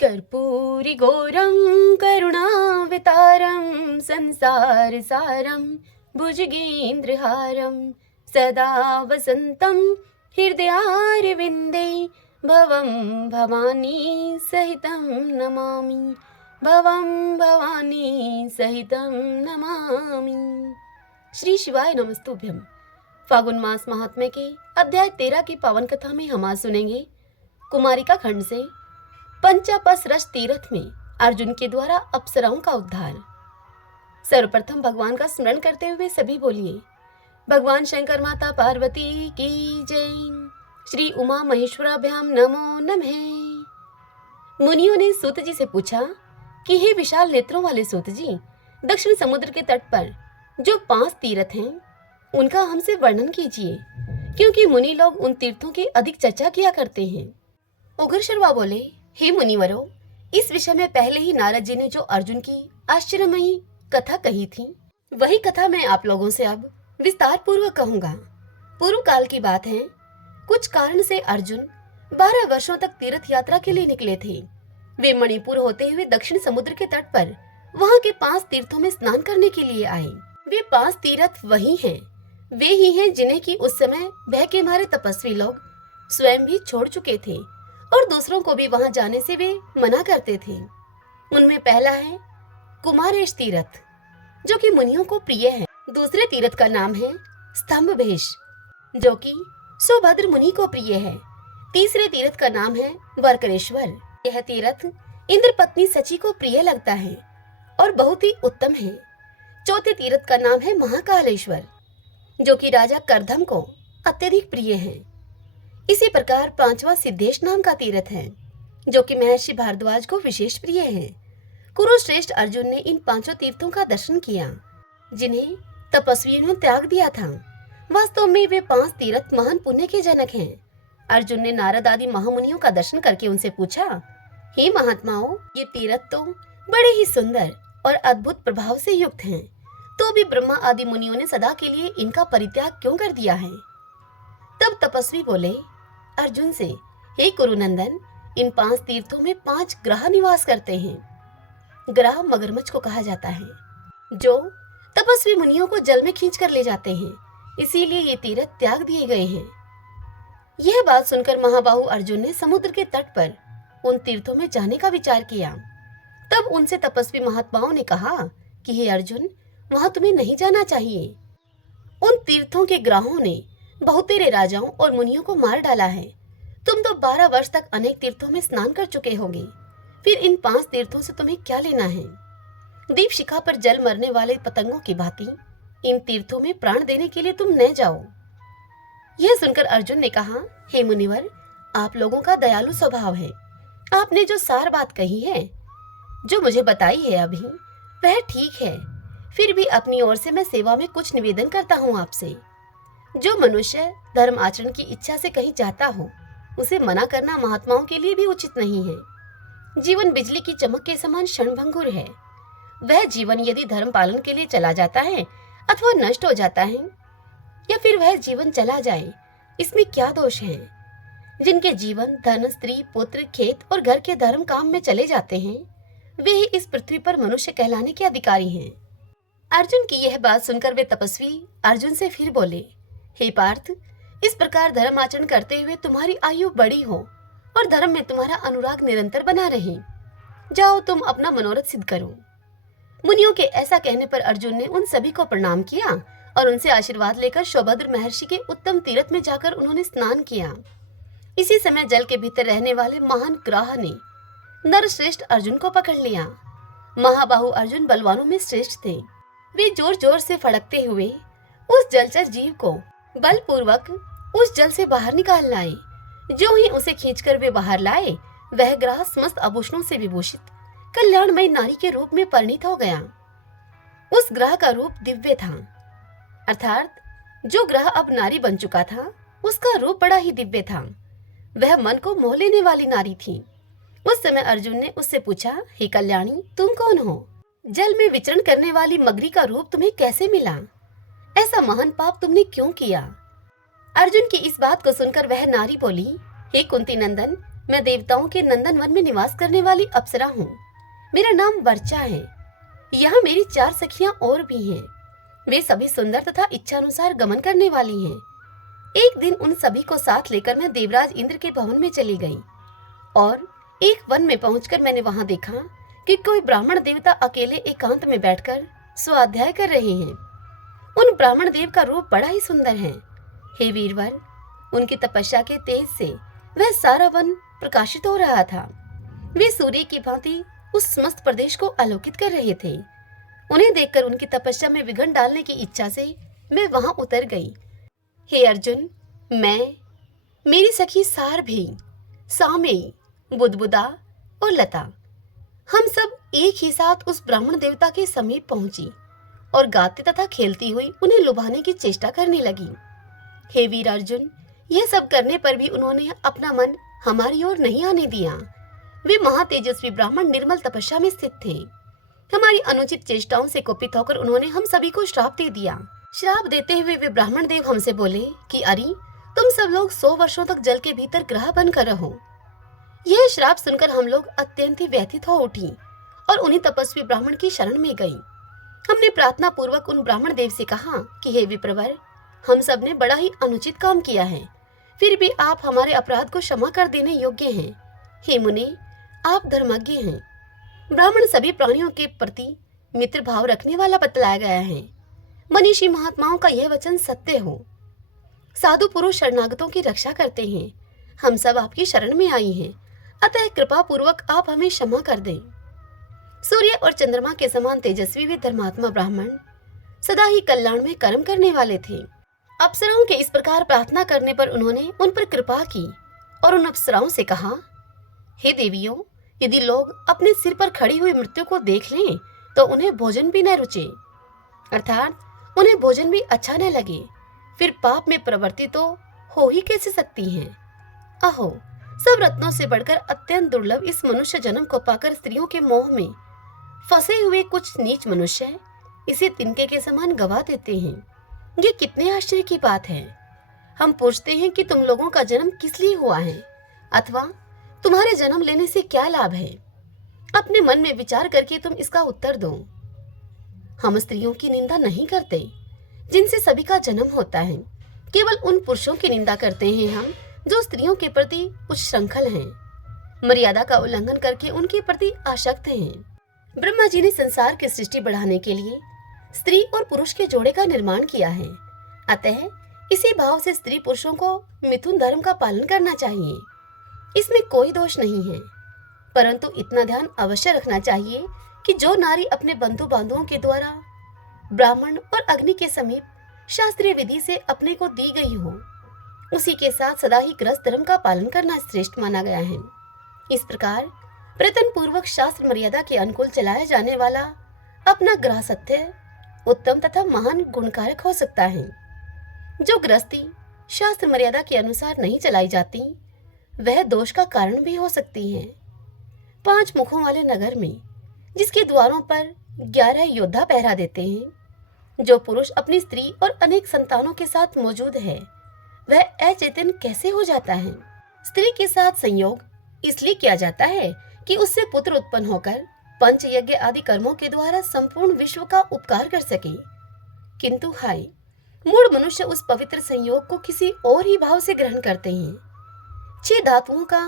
कर्पूरी घोरं करुणावतारं संसारसारं भुजगेन्द्रहारं सदा वसन्तं हृदयारविन्दे भवं भवानी सहितं नमामि। भवं भवानी सहितं नमामि। श्री शिवाय नमस्तुभ्यम। फागुन मास महात्म्य के अध्याय 13 की पावन कथा में हम आज सुनेंगे कुमारिका खंड से पंचापस रस तीर्थ में अर्जुन के द्वारा अप्सराओं का उद्धार। सर्वप्रथम भगवान का स्मरण करते हुए सभी बोलिए, भगवान शंकर माता पार्वती की जय। श्री उमा महेश्वराभ्याम नमो नमः। मुनियों ने सूत जी से पूछा कि हे विशाल नेत्रों वाले सूत जी, दक्षिण समुद्र के तट पर जो 5 तीर्थ हैं उनका हमसे वर्णन कीजिए, क्योंकि मुनि लोग उन तीर्थों की अधिक चर्चा किया करते हैं। उग्र शर्वा बोले, हे मुनिवरों, इस विषय में पहले ही नारद जी ने जो अर्जुन की आश्चर्यमयी कथा कही थी, वही कथा मैं आप लोगों से अब विस्तार पूर्वक कहूंगा। पूर्व काल की बात है। कुछ कारण से अर्जुन 12 वर्षों तक तीर्थ यात्रा के लिए निकले थे। वे मणिपुर होते हुए दक्षिण समुद्र के तट पर वहां के 5 तीर्थों में स्नान करने के लिए आए। वे 5 तीर्थ वही हैं, वे ही हैं जिन्हें कि उस समय भय के मारे तपस्वी लोग स्वयं भी छोड़ चुके थे और दूसरों को भी वहां जाने से वे मना करते थे। उनमें पहला है कुमारेश तीर्थ, जो कि मुनियों को प्रिय है। दूसरे तीर्थ का नाम है स्तंभवेश, जो कि सुभद्र मुनि को प्रिय है। तीसरे तीर्थ का नाम है वर्करेश्वर। यह तीर्थ इंद्र पत्नी सची को प्रिय लगता है और बहुत ही उत्तम है। चौथे तीर्थ का नाम है महाकालेश्वर, जो कि राजा करधम को अत्यधिक प्रिय है। इसी प्रकार 5वां सिद्धेश नाम का तीर्थ है, जो कि महर्षि भारद्वाज को विशेष प्रिय है। कुरुश्रेष्ठ अर्जुन ने इन 5 तीर्थों का दर्शन किया, जिन्हें तपस्वियों ने त्याग दिया था। वास्तव में वे 5 तीर्थ महान पुण्य के जनक हैं। अर्जुन ने नारद आदि महामुनियों का दर्शन करके उनसे पूछा, हे महात्माओं, ये तीर्थ तो बड़े ही सुंदर और अद्भुत प्रभाव से युक्त हैं, तो भी ब्रह्मा आदि मुनियों ने सदा के लिए इनका परित्याग क्यों कर दिया है? तब तपस्वी बोले अर्जुन से, हे कुरुनंदन, इन 5 तीर्थों में 5 ग्रह निवास करते हैं। ग्रह मगरमच्छ को कहा जाता है, जो तपस्वी मुनियों को जल में खींच कर ले जाते हैं, इसीलिए ये तीर्थ त्याग दिए गए हैं। यह बात सुनकर महाबाहु अर्जुन ने समुद्र के तट पर उन तीर्थों में जाने का विचार किया। तब उनसे तपस्वी महात्माओं ने कहा कि हे अर्जुन, वहां तुम्हें नहीं जाना चाहिए। उन तीर्थों के ग्रहों ने बहुतेरे राजाओं और मुनियों को मार डाला है। तुम तो 12 वर्ष तक अनेक तीर्थों में स्नान कर चुके होगे, फिर इन 5 तीर्थों से तुम्हें क्या लेना है? दीप शिखा पर जल मरने वाले पतंगों की भांति इन तीर्थों में प्राण देने के लिए तुम न जाओ। यह सुनकर अर्जुन ने कहा, हे मुनिवर, आप लोगों का दयालु स्वभाव है। आपने जो सार बात कही है, जो मुझे बताई है अभी, वह ठीक है। फिर भी अपनी ओर से मैं सेवा में कुछ निवेदन करता हूँ आपसे। जो मनुष्य धर्म आचरण की इच्छा से कहीं जाता हो, उसे मना करना महात्माओं के लिए भी उचित नहीं है। जीवन बिजली की चमक के समान क्षणभंगुर है। वह जीवन यदि धर्म पालन के लिए चला जाता है अथवा नष्ट हो जाता है, या फिर वह जीवन चला जाए, इसमें क्या दोष है? जिनके जीवन धन, स्त्री, पुत्र, खेत और घर के धर्म काम में चले जाते हैं, वे ही इस पृथ्वी पर मनुष्य कहलाने के अधिकारी हैं। अर्जुन की यह बात सुनकर वे तपस्वी अर्जुन से फिर बोले, हे पार्थ, इस प्रकार धर्म आचरण करते हुए तुम्हारी आयु बड़ी हो और धर्म में तुम्हारा अनुराग निरंतर बना रहे। जाओ, तुम अपना मनोरथ सिद्ध करो। मुनियों के ऐसा कहने पर अर्जुन ने उन सभी को प्रणाम किया और उनसे आशीर्वाद लेकर सौभद्र महर्षि के उत्तम तीर्थ में जाकर उन्होंने स्नान किया। इसी समय जल के भीतर रहने वाले महान ग्राह ने नरश्रेष्ठ अर्जुन को पकड़ लिया। महाबाहु अर्जुन बलवानों में श्रेष्ठ थे। वे जोर जोर से फड़कते हुए उस जलचर जीव को बलपूर्वक उस जल से बाहर निकाल लाए। जो ही उसे खींचकर वे बाहर लाए, वह ग्राह समस्त आभूषणों से विभूषित कल्याणमयी नारी के रूप में परिणित हो गया। उस ग्रह का रूप दिव्य था, अर्थात जो ग्रह अब नारी बन चुका था, उसका रूप बड़ा ही दिव्य था। वह मन को मोह लेने वाली नारी थी। उस समय अर्जुन ने उससे पूछा, हे कल्याणी, तुम कौन हो? जल में विचरण करने वाली मगरी का रूप तुम्हें कैसे मिला? ऐसा महान पाप तुमने क्यों किया? अर्जुन की इस बात को सुनकर वह नारी बोली, हे कुंती नंदन, मैं देवताओं के नंदनवन में निवास करने वाली अप्सरा हूँ। मेरा नाम वर्चा है। यहाँ मेरी 4 सखियां और भी हैं। वे सभी सुंदर तथा इच्छानुसार गमन करने वाली हैं। एक दिन उन सभी को साथ लेकर मैं देवराज इंद्र के भवन में चली गई और एक वन में पहुंचकर मैंने वहां देखा कि कोई ब्राह्मण देवता अकेले एकांत में बैठकर स्वाध्याय कर रहे हैं। उन ब्राह्मण देव का रूप बड़ा ही सुंदर है। हे वीरवर, उनकी तपस्या के तेज से वह सारा वन प्रकाशित हो रहा था। वे सूर्य की भांति उस समस्त प्रदेश को आलोकित कर रहे थे। उन्हें देखकर उनकी तपस्या में विघ्न डालने की इच्छा से मैं वहां उतर गई। हे अर्जुन, मैं, मेरी सखी सारभी, सामेई, बुदबुदा और लता, हम सब एक ही साथ उस ब्राह्मण देवता के समीप पहुंची और गाते तथा खेलती हुई उन्हें लुभाने की चेष्टा करने लगी। हे वीर अर्जुन, यह सब करने पर भी उन्होंने अपना मन हमारी ओर नहीं आने दिया। वे महातेजस्वी ब्राह्मण निर्मल तपस्या में स्थित थे। हमारी अनुचित चेष्टाओं से कुपित होकर उन्होंने हम सभी को श्राप दे दिया। श्राप देते हुए वे ब्राह्मण देव हमसे बोले कि अरे, तुम सब लोग 100 वर्षों तक जल के भीतर ग्रह बनकर रहो। यह श्राप सुनकर हम लोग अत्यंत ही व्यथित हो उठी और उन्हीं तपस्वी ब्राह्मण की शरण में गई। हमने प्रार्थना पूर्वक उन ब्राह्मण देव से कहा कि हे विप्रवर, हम सब ने बड़ा ही अनुचित काम किया है, फिर भी आप हमारे अपराध को क्षमा कर देने योग्य हैं। हे मुनि, आप धर्मज्ञ हैं। ब्राह्मण सभी प्राणियों के प्रति मित्र भाव रखने वाला बतलाया गया है। मनीषी महात्माओं का यह वचन सत्य हो। साधु पुरुष शरणागतों की रक्षा करते हैं। हम सब आपकी शरण में आई हैं, अतः कृपा पूर्वक आप हमें क्षमा कर दें। सूर्य और चंद्रमा के समान तेजस्वी वे धर्मात्मा ब्राह्मण सदा ही कल्याण में कर्म करने वाले थे। अप्सराओं के इस प्रकार प्रार्थना करने पर उन्होंने उन पर कृपा की और उन अप्सराओं से कहा, हे देवियों, यदि लोग अपने सिर पर खड़ी हुई मृत्यु को देख लें तो उन्हें भोजन भी न रुचे, अर्थात उन्हें भोजन भी अच्छा न लगे, फिर पाप में प्रवृत्ति तो हो ही कैसे सकती हैं। अहो, सब रत्नों से बढ़कर अत्यंत दुर्लभ इस मनुष्य जन्म को पाकर स्त्रियों के मोह में फंसे हुए कुछ नीच मनुष्य इसे तिनके के समान गवा देते हैं। ये कितने आश्चर्य की बात है। हम पूछते हैं कि तुम लोगों का जन्म किस लिए हुआ है, अथवा तुम्हारे जन्म लेने से क्या लाभ है। अपने मन में विचार करके तुम इसका उत्तर दो। हम स्त्रियों की निंदा नहीं करते जिनसे सभी का जन्म होता है, केवल उन पुरुषों की निंदा करते हैं हम जो स्त्रियों के प्रति उच्छृंखल हैं, मर्यादा का उल्लंघन करके उनके प्रति आसक्त हैं। ब्रह्मा जी ने संसार की सृष्टि बढ़ाने के लिए स्त्री और पुरुष के जोड़े का निर्माण किया है, अतः इसी भाव से स्त्री पुरुषों को मिथुन धर्म का पालन करना चाहिए। इसमें कोई दोष नहीं है, परंतु इतना ध्यान अवश्य रखना चाहिए कि जो नारी अपने बंधु बांधवों के द्वारा ब्राह्मण और अग्नि के समीप शास्त्रीय विधि से अपने को दी गई हो, उसी के साथ सदा ही गृहस्थ धर्म का पालन करना श्रेष्ठ माना गया है। इस प्रकार प्रयत्न पूर्वक शास्त्र मर्यादा के अनुकूल चलाया जाने वाला अपना गृहस्थ्य उत्तम तथा महान गुणकारक हो सकता है। जो गृहस्थी शास्त्र मर्यादा के अनुसार नहीं चलाई जाती, वह दोष का कारण भी हो सकती है। 5 मुखों वाले नगर में जिसके द्वारों पर 11 योद्धा पहरा देते हैं, जो पुरुष अपनी स्त्री और अनेक संतानों के साथ मौजूद है, वह अचेतन कैसे हो जाता है। स्त्री के साथ संयोग इसलिए किया जाता है कि उससे पुत्र उत्पन्न होकर पंच यज्ञ आदि कर्मों के द्वारा संपूर्ण विश्व का उपकार कर सके। किंतु हाय, मूढ़ मनुष्य उस पवित्र संयोग को किसी और ही भाव से ग्रहण करते हैं। 6 धातुओं का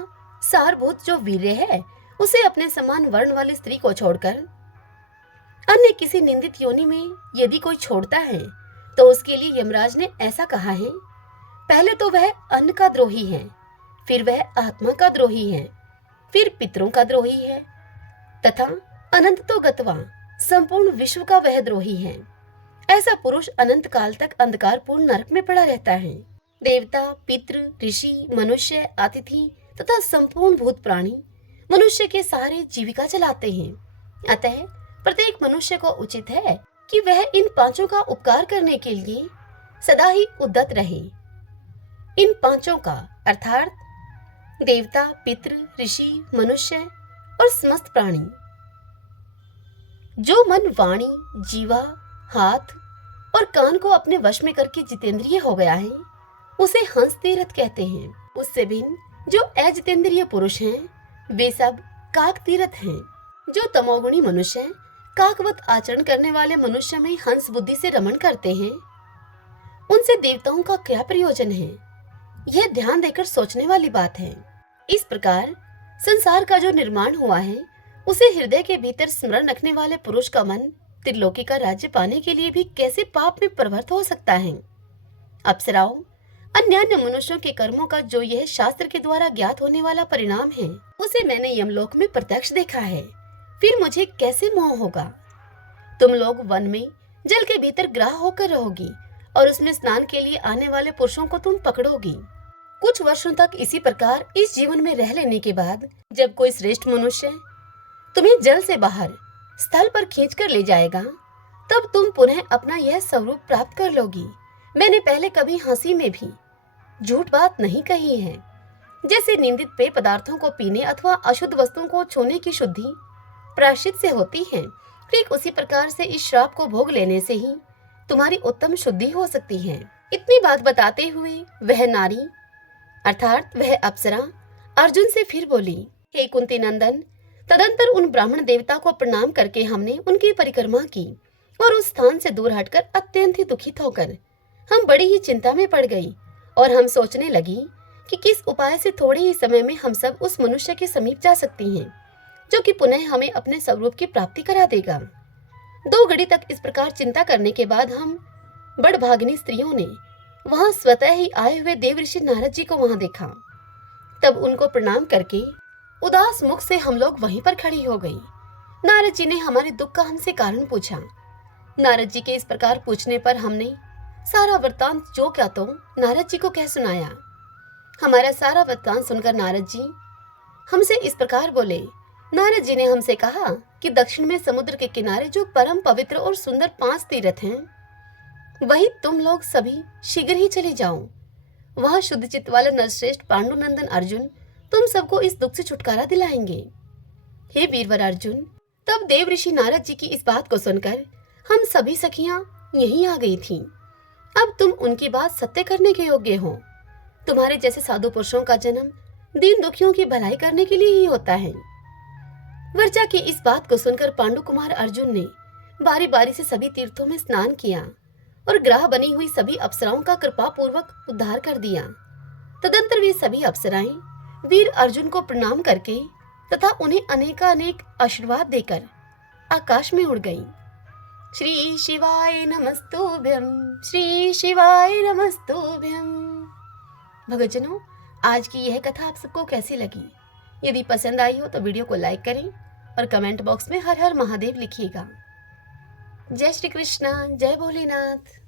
सारभूत जो वीर्य है, उसे अपने समान वर्ण वाली स्त्री को छोड़कर अन्य किसी निंदित योनि में यदि कोई छोड़ता है, तो उसके लिए यमराज ने ऐसा कहा है, पहले तो वह अन्न का द्रोही है, फिर वह आत्मा का द्रोही है, फिर पितरों का द्रोही है, तथा अनंत तो गत्वा संपूर्ण विश्व का वह द्रोही है। ऐसा पुरुष अनंत काल तक अंधकारपूर्ण नरक में पड़ा रहता है। देवता, पितृ, ऋषि, मनुष्य, अतिथि तथा संपूर्ण भूत प्राणी मनुष्य के सारे जीविका चलाते हैं। अतः प्रत्येक मनुष्य को उचित है कि वह इन 5 का उपकार करने के लिए सदा ही उद्यत रहे। इन 5 का अर्थात देवता, पितृ, ऋषि, मनुष्य और समस्त प्राणी। जो मन, वाणी, जीवा, हाथ और कान को अपने वश में करके जितेंद्रिय हो गया है, उसे हंस तीरथ कहते हैं। उससे भिन्न जो अजितेंद्रिय पुरुष हैं वे सब काक तीरथ हैं। जो तमोगुणी मनुष्य काकवत आचरण करने वाले मनुष्य में हंस बुद्धि से रमण करते हैं, उनसे देवताओं का क्या प्रयोजन है? यह ध्यान देकर सोचने वाली बात है। इस प्रकार संसार का जो निर्माण हुआ है उसे हृदय के भीतर स्मरण रखने वाले पुरुष का मन त्रिलोकी का राज्य पाने के लिए भी कैसे पाप में प्रवृत्त हो सकता है? अप्सराओं, अन्य मनुष्यों के कर्मों का जो यह शास्त्र के द्वारा ज्ञात होने वाला परिणाम है उसे मैंने यमलोक में प्रत्यक्ष देखा है, फिर मुझे कैसे मोह होगा? तुम लोग वन में जल के भीतर ग्राह होकर रहोगी और उसमें स्नान के लिए आने वाले पुरुषों को तुम पकड़ोगी। कुछ वर्षों तक इसी प्रकार इस जीवन में रह लेने के बाद जब कोई श्रेष्ठ मनुष्य तुम्हें जल से बाहर स्थल पर खींचकर ले जाएगा, तब तुम पुनः अपना यह स्वरूप प्राप्त कर लोगी। मैंने पहले कभी हंसी में भी झूठ बात नहीं कही है। जैसे निंदित पेय पदार्थों को पीने अथवा अशुद्ध वस्तुओं को छूने की शुद्धि प्रायश्चित से होती है, ठीक उसी प्रकार से इस श्राप को भोग लेने से ही तुम्हारी उत्तम शुद्धि हो सकती है। इतनी बात बताते हुए वह नारी अर्थात वह अप्सरा अर्जुन से फिर बोली, हे कुंती नंदन, तदंतर उन ब्राह्मण देवता को प्रणाम करके हमने उनकी परिक्रमा की और उस स्थान से दूर हटकर अत्यंत ही दुखित होकर हम बड़ी ही चिंता में पड़ गई और हम सोचने लगी कि किस उपाय से थोड़े ही समय में हम सब उस मनुष्य के समीप जा सकती हैं जो कि पुनः हमें अपने स्वरूप की प्राप्ति करा देगा। 2 घड़ी तक इस प्रकार चिंता करने के बाद हम बड़भागिनी स्त्रियों ने वहां स्वतः ही आए हुए देव ऋषि नारद जी को वहां देखा। तब उनको प्रणाम करके उदास मुख से हम लोग वहीं पर खड़ी हो गई। नारद जी ने हमारे दुख का हमसे कारण पूछा। नारद जी के इस प्रकार पूछने पर हमने सारा वृत्तांत जो क्या तो नारद जी को कह सुनाया। हमारा सारा वृत्तांत सुनकर नारद जी हमसे इस प्रकार बोले। नारद जी ने हमसे कहा कि दक्षिण में समुद्र के किनारे जो परम पवित्र और सुंदर 5 तीर्थ हैं, वही तुम लोग सभी शीघ्र ही चले जाओ। वहां शुद्ध चित्त वाले नरश्रेष्ठ पांडुनंदन अर्जुन तुम सबको इस दुख से छुटकारा दिलाएंगे। हे वीरवर अर्जुन, तब देव ऋषि नारद जी की इस बात को सुनकर हम सभी सखियां यहीं आ गई थीं। अब तुम उनकी बात सत्य करने के योग्य हो। तुम्हारे जैसे साधु पुरुषों का जन्म दीन दुखियों की भलाई करने के लिए ही होता है। वर्चा की इस बात को सुनकर पांडु कुमार अर्जुन ने बारी बारी से सभी तीर्थों में स्नान किया और ग्राह बनी हुई सभी अप्सराओं का कृपा पूर्वक उद्धार कर दिया। तदंतर वे सभी अप्सराएं वीर अर्जुन को प्रणाम करके तथा उन्हें अनेकानेक आशीर्वाद देकर आकाश में उड़ गईं। श्री शिवाय नमस्तुभ्यं, श्री शिवाय नमस्तुभ्यं। भक्तजनों, आज की यह कथा आप सबको कैसी लगी? यदि पसंद आई हो तो वीडियो को लाइक करें और कमेंट बॉक्स में हर हर महादेव लिखिएगा। जय श्री कृष्णा, जय भोलेनाथ।